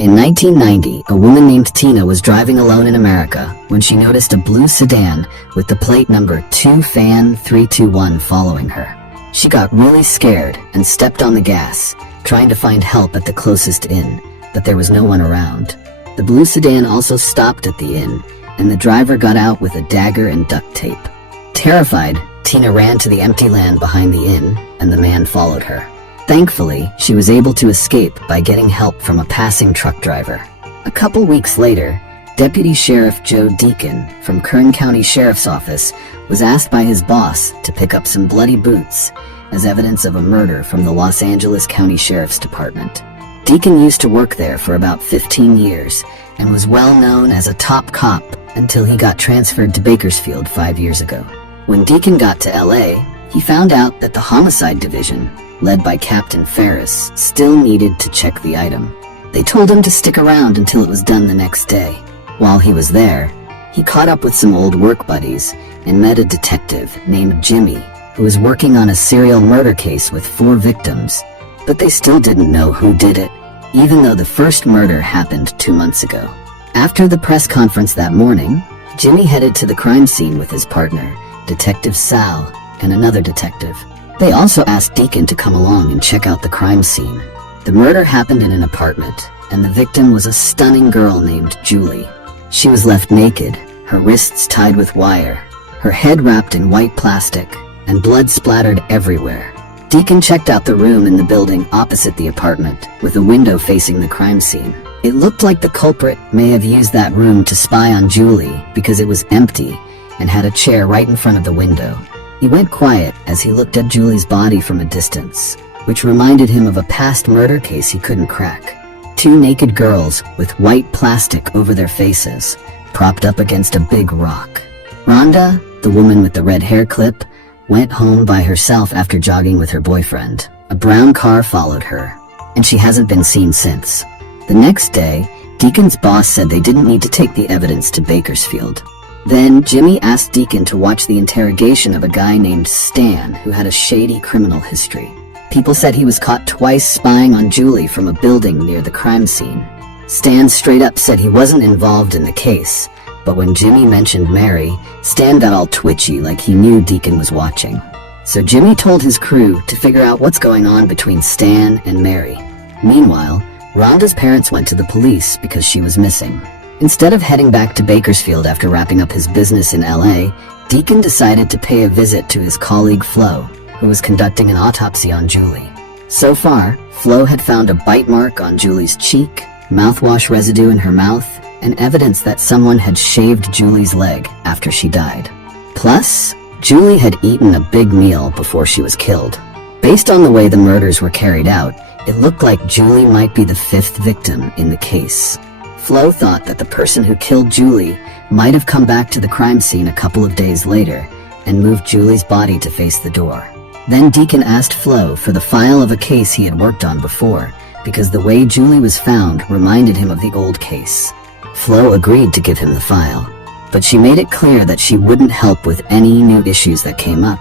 In 1990, a woman named Tina was driving alone in America when she noticed a blue sedan with the plate number 2FAN321 following her. She got really scared and stepped on the gas, trying to find help at the closest inn, but there was no one around. The blue sedan also stopped at the inn, and the driver got out with a dagger and duct tape. Terrified, Tina ran to the empty land behind the inn, and the man followed her. Thankfully, she was able to escape by getting help from a passing truck driver. A couple weeks later, Deputy Sheriff Joe Deacon from Kern County Sheriff's Office was asked by his boss to pick up some bloody boots as evidence of a murder from the Los Angeles County Sheriff's Department. Deacon used to work there for about 15 years and was well known as a top cop until he got transferred to Bakersfield 5 years ago. When Deacon got to LA, he found out that the Homicide Division, led by Captain Ferris, still needed to check the item. They told him to stick around until it was done the next day. While he was there, he caught up with some old work buddies and met a detective named Jimmy, who was working on a serial murder case with 4 victims, but they still didn't know who did it, even though the first murder happened 2 months ago. After the press conference that morning, Jimmy headed to the crime scene with his partner, Detective Sal, and another detective. They also asked Deacon to come along and check out the crime scene. The murder happened in an apartment, and the victim was a stunning girl named Julie. She was left naked, her wrists tied with wire, her head wrapped in white plastic, and blood splattered everywhere. Deacon checked out the room in the building opposite the apartment, with a window facing the crime scene. It looked like the culprit may have used that room to spy on Julie because it was empty and had a chair right in front of the window. He went quiet as he looked at Julie's body from a distance, which reminded him of a past murder case he couldn't crack. 2 naked girls with white plastic over their faces, propped up against a big rock. Rhonda, the woman with the red hair clip, went home by herself after jogging with her boyfriend. A brown car followed her, and she hasn't been seen since. The next day, Deacon's boss said they didn't need to take the evidence to Bakersfield. Then, Jimmy asked Deacon to watch the interrogation of a guy named Stan who had a shady criminal history. People said he was caught twice spying on Julie from a building near the crime scene. Stan straight up said he wasn't involved in the case, but when Jimmy mentioned Mary, Stan got all twitchy like he knew Deacon was watching. So Jimmy told his crew to figure out what's going on between Stan and Mary. Meanwhile, Rhonda's parents went to the police because she was missing. Instead of heading back to Bakersfield after wrapping up his business in LA, Deacon decided to pay a visit to his colleague Flo, who was conducting an autopsy on Julie. So far, Flo had found a bite mark on Julie's cheek, mouthwash residue in her mouth, and evidence that someone had shaved Julie's leg after she died. Plus, Julie had eaten a big meal before she was killed. Based on the way the murders were carried out, it looked like Julie might be the 5th victim in the case. Flo thought that the person who killed Julie might have come back to the crime scene a couple of days later and moved Julie's body to face the door. Then Deacon asked Flo for the file of a case he had worked on before, because the way Julie was found reminded him of the old case. Flo agreed to give him the file, but she made it clear that she wouldn't help with any new issues that came up.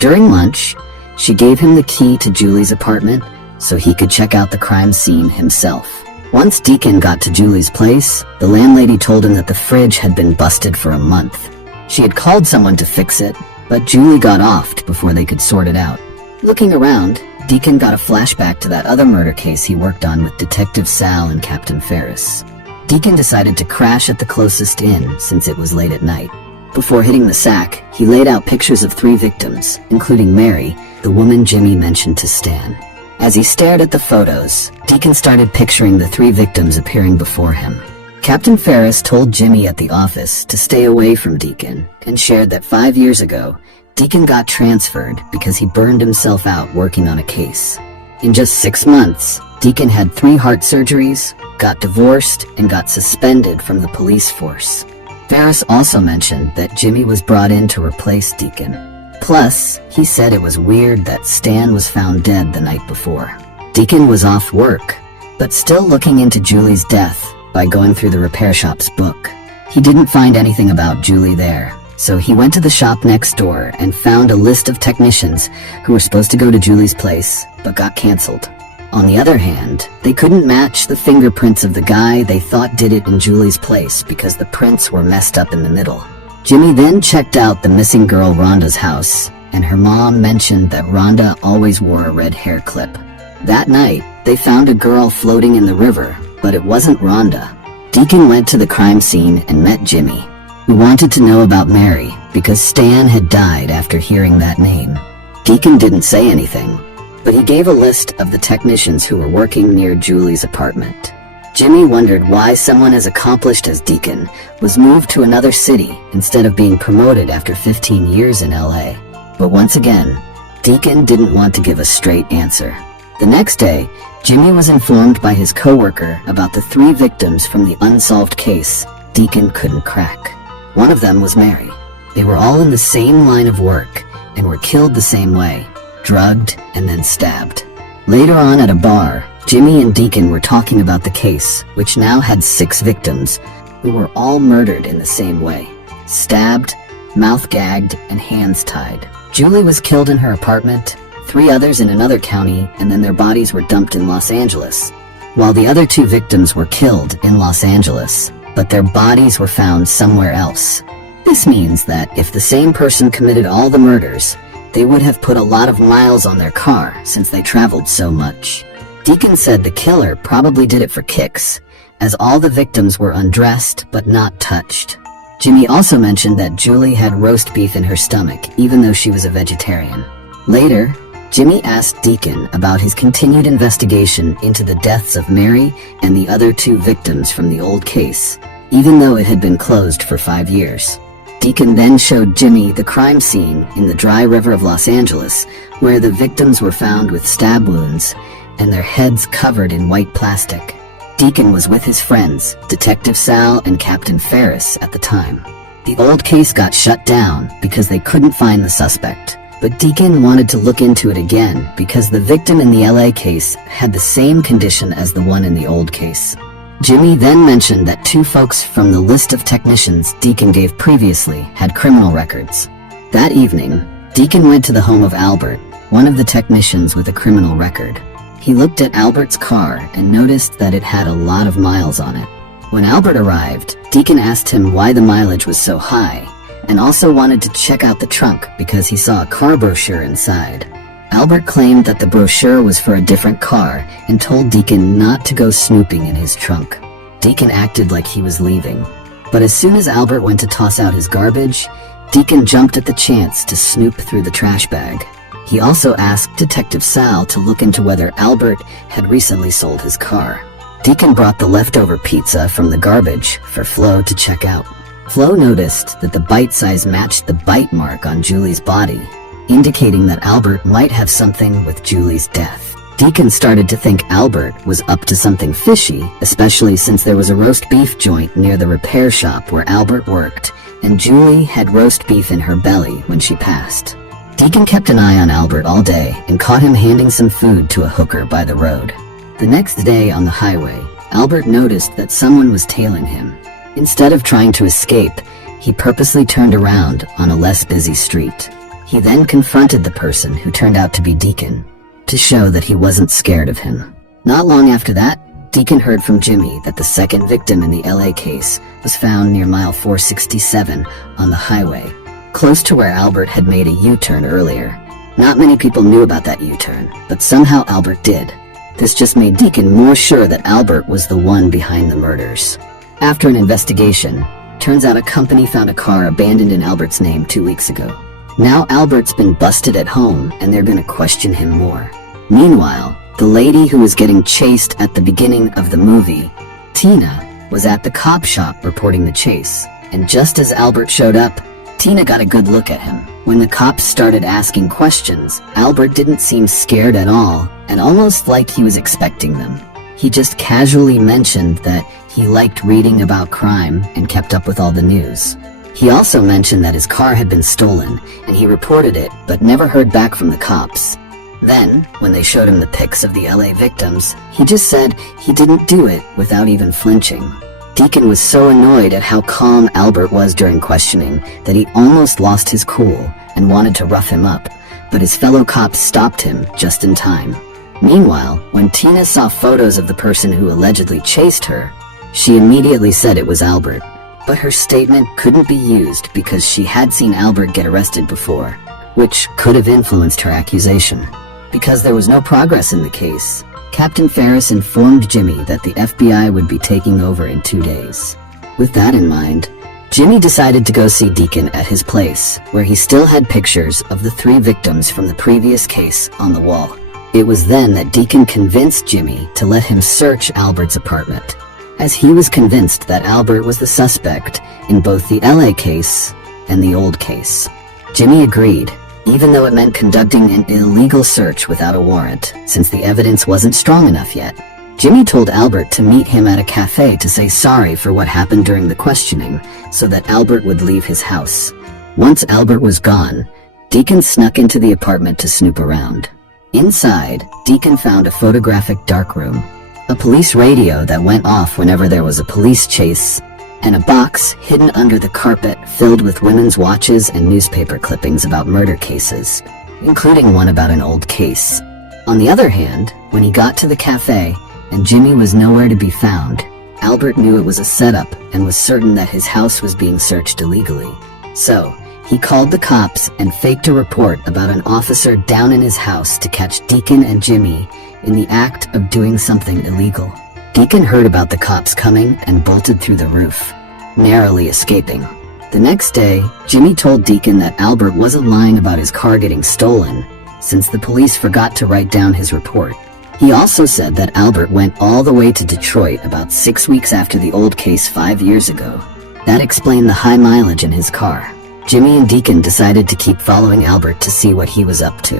During lunch, she gave him the key to Julie's apartment so he could check out the crime scene himself. Once Deacon got to Julie's place, the landlady told him that the fridge had been busted for a month. She had called someone to fix it, but Julie got offed before they could sort it out. Looking around, Deacon got a flashback to that other murder case he worked on with Detective Sal and Captain Ferris. Deacon decided to crash at the closest inn since it was late at night. Before hitting the sack, he laid out pictures of 3 victims, including Mary, the woman Jimmy mentioned to Stan. As he stared at the photos, Deacon started picturing the 3 victims appearing before him. Captain Ferris told Jimmy at the office to stay away from Deacon and shared that 5 years ago, Deacon got transferred because he burned himself out working on a case. In just 6 months, Deacon had 3 heart surgeries, got divorced, and got suspended from the police force. Ferris also mentioned that Jimmy was brought in to replace Deacon. Plus, he said it was weird that Stan was found dead the night before. Deacon was off work, but still looking into Julie's death by going through the repair shop's book. He didn't find anything about Julie there, so he went to the shop next door and found a list of technicians who were supposed to go to Julie's place, but got canceled. On the other hand, they couldn't match the fingerprints of the guy they thought did it in Julie's place because the prints were messed up in the middle. Jimmy then checked out the missing girl Rhonda's house, and her mom mentioned that Rhonda always wore a red hair clip. That night, they found a girl floating in the river, but it wasn't Rhonda. Deacon went to the crime scene and met Jimmy, who wanted to know about Mary because Stan had died after hearing that name. Deacon didn't say anything, but he gave a list of the technicians who were working near Julie's apartment. Jimmy wondered why someone as accomplished as Deacon was moved to another city instead of being promoted after 15 years in LA. But once again, Deacon didn't want to give a straight answer. The next day, Jimmy was informed by his coworker about the 3 victims from the unsolved case Deacon couldn't crack. One of them was Mary. They were all in the same line of work and were killed the same way, drugged and then stabbed. Later on at a bar, Jimmy and Deacon were talking about the case, which now had 6 victims who were all murdered in the same way. Stabbed, mouth gagged, and hands tied. Julie was killed in her apartment, 3 others in another county, and then their bodies were dumped in Los Angeles, while the other 2 victims were killed in Los Angeles, but their bodies were found somewhere else. This means that if the same person committed all the murders, they would have put a lot of miles on their car since they traveled so much. Deacon said the killer probably did it for kicks, as all the victims were undressed but not touched. Jimmy also mentioned that Julie had roast beef in her stomach, even though she was a vegetarian. Later, Jimmy asked Deacon about his continued investigation into the deaths of Mary and the other 2 victims from the old case, even though it had been closed for 5 years. Deacon then showed Jimmy the crime scene in the dry river of Los Angeles, where the victims were found with stab wounds and their heads covered in white plastic. Deacon was with his friends, Detective Sal and Captain Ferris, at the time. The old case got shut down because they couldn't find the suspect, but Deacon wanted to look into it again because the victim in the LA case had the same condition as the one in the old case. Jimmy then mentioned that 2 folks from the list of technicians Deacon gave previously had criminal records. That evening, Deacon went to the home of Albert, one of the technicians with a criminal record. He looked at Albert's car and noticed that it had a lot of miles on it. When Albert arrived, Deacon asked him why the mileage was so high, and also wanted to check out the trunk because he saw a car brochure inside. Albert claimed that the brochure was for a different car and told Deacon not to go snooping in his trunk. Deacon acted like he was leaving, but as soon as Albert went to toss out his garbage, Deacon jumped at the chance to snoop through the trash bag. He also asked Detective Sal to look into whether Albert had recently sold his car. Deacon brought the leftover pizza from the garbage for Flo to check out. Flo noticed that the bite size matched the bite mark on Julie's body, indicating that Albert might have something with Julie's death. Deacon started to think Albert was up to something fishy, especially since there was a roast beef joint near the repair shop where Albert worked, and Julie had roast beef in her belly when she passed. Deacon kept an eye on Albert all day and caught him handing some food to a hooker by the road. The next day on the highway, Albert noticed that someone was tailing him. Instead of trying to escape, he purposely turned around on a less busy street. He then confronted the person who turned out to be Deacon, to show that he wasn't scared of him. Not long after that, Deacon heard from Jimmy that the second victim in the LA case was found near mile 467 on the highway, close to where Albert had made a U-turn earlier. Not many people knew about that U-turn, but somehow Albert did. This just made Deacon more sure that Albert was the one behind the murders. After an investigation, turns out a company found a car abandoned in Albert's name 2 weeks ago. Now Albert's been busted at home and they're gonna question him more. Meanwhile, the lady who was getting chased at the beginning of the movie, Tina, was at the cop shop reporting the chase, and just as Albert showed up, Tina got a good look at him. When the cops started asking questions, Albert didn't seem scared at all, and almost like he was expecting them. He just casually mentioned that he liked reading about crime and kept up with all the news. He also mentioned that his car had been stolen, and he reported it, but never heard back from the cops. Then, when they showed him the pics of the LA victims, he just said he didn't do it without even flinching. Deacon was so annoyed at how calm Albert was during questioning that he almost lost his cool and wanted to rough him up, but his fellow cops stopped him just in time. Meanwhile, when Tina saw photos of the person who allegedly chased her, she immediately said it was Albert. But her statement couldn't be used because she had seen Albert get arrested before, which could have influenced her accusation. Because there was no progress in the case, Captain Ferris informed Jimmy that the FBI would be taking over in 2 days. With that in mind, Jimmy decided to go see Deacon at his place, where he still had pictures of the 3 victims from the previous case on the wall. It was then that Deacon convinced Jimmy to let him search Albert's apartment, as he was convinced that Albert was the suspect in both the LA case and the old case. Jimmy agreed, even though it meant conducting an illegal search without a warrant, since the evidence wasn't strong enough yet. Jimmy told Albert to meet him at a cafe to say sorry for what happened during the questioning, so that Albert would leave his house. Once Albert was gone, Deacon snuck into the apartment to snoop around. Inside, Deacon found a photographic darkroom, a police radio that went off whenever there was a police chase, and a box hidden under the carpet filled with women's watches and newspaper clippings about murder cases, including one about an old case. On the other hand, when he got to the cafe and Jimmy was nowhere to be found, Albert knew it was a setup and was certain that his house was being searched illegally. So, he called the cops and faked a report about an officer down in his house to catch Deacon and Jimmy in the act of doing something illegal. Deacon heard about the cops coming and bolted through the roof, narrowly escaping. The next day, Jimmy told Deacon that Albert wasn't lying about his car getting stolen, since the police forgot to write down his report. He also said that Albert went all the way to Detroit about 6 weeks after the old case 5 years ago. That explained the high mileage in his car. Jimmy and Deacon decided to keep following Albert to see what he was up to.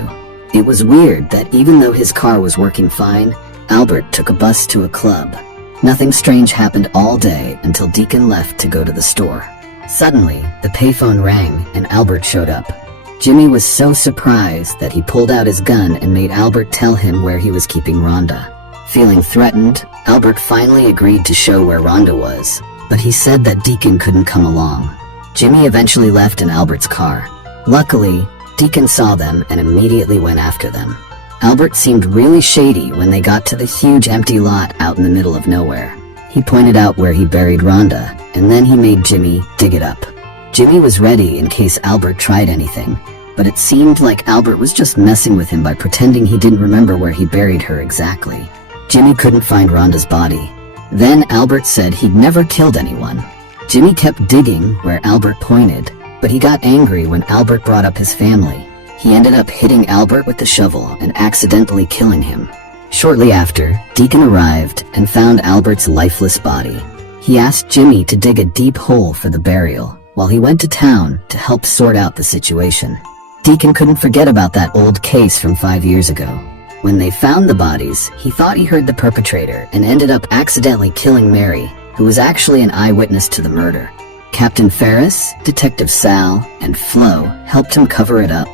It was weird that even though his car was working fine, Albert took a bus to a club. Nothing strange happened all day until Deacon left to go to the store. Suddenly, the payphone rang and Albert showed up. Jimmy was so surprised that he pulled out his gun and made Albert tell him where he was keeping Rhonda. Feeling threatened, Albert finally agreed to show where Rhonda was, but he said that Deacon couldn't come along. Jimmy eventually left in Albert's car. Luckily, Deacon saw them and immediately went after them. Albert seemed really shady when they got to the huge empty lot out in the middle of nowhere. He pointed out where he buried Rhonda, and then he made Jimmy dig it up. Jimmy was ready in case Albert tried anything, but it seemed like Albert was just messing with him by pretending he didn't remember where he buried her exactly. Jimmy couldn't find Rhonda's body. Then Albert said he'd never killed anyone. Jimmy kept digging where Albert pointed, but he got angry when Albert brought up his family. He ended up hitting Albert with the shovel and accidentally killing him. Shortly after, Deacon arrived and found Albert's lifeless body. He asked Jimmy to dig a deep hole for the burial, while he went to town to help sort out the situation. Deacon couldn't forget about that old case from 5 years ago. When they found the bodies, he thought he heard the perpetrator and ended up accidentally killing Mary, who was actually an eyewitness to the murder. Captain Ferris, Detective Sal, and Flo helped him cover it up,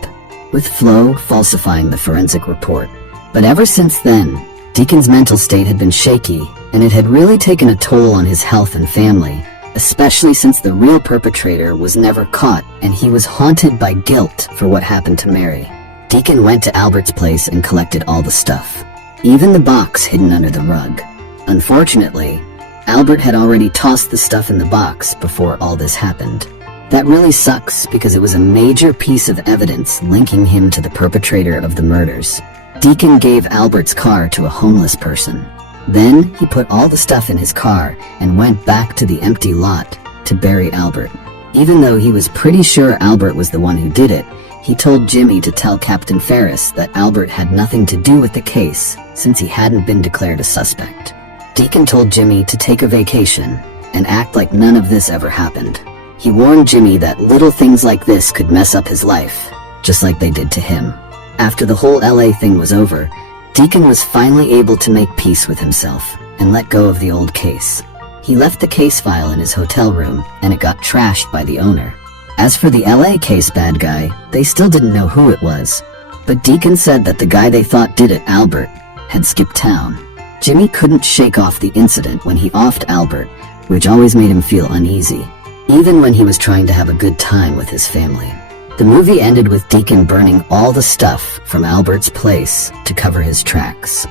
with Flo falsifying the forensic report. But ever since then, Deacon's mental state had been shaky, and it had really taken a toll on his health and family, especially since the real perpetrator was never caught and he was haunted by guilt for what happened to Mary. Deacon went to Albert's place and collected all the stuff, even the box hidden under the rug. Unfortunately, Albert had already tossed the stuff in the box before all this happened. That really sucks because it was a major piece of evidence linking him to the perpetrator of the murders. Deacon gave Albert's car to a homeless person. Then he put all the stuff in his car and went back to the empty lot to bury Albert. Even though he was pretty sure Albert was the one who did it, he told Jimmy to tell Captain Ferris that Albert had nothing to do with the case since he hadn't been declared a suspect. Deacon told Jimmy to take a vacation and act like none of this ever happened. He warned Jimmy that little things like this could mess up his life, just like they did to him. After the whole LA thing was over, Deacon was finally able to make peace with himself and let go of the old case. He left the case file in his hotel room and it got trashed by the owner. As for the LA case bad guy, they still didn't know who it was, but Deacon said that the guy they thought did it, Albert, had skipped town. Jimmy couldn't shake off the incident when he offed Albert, which always made him feel uneasy, even when he was trying to have a good time with his family. The movie ended with Deacon burning all the stuff from Albert's place to cover his tracks.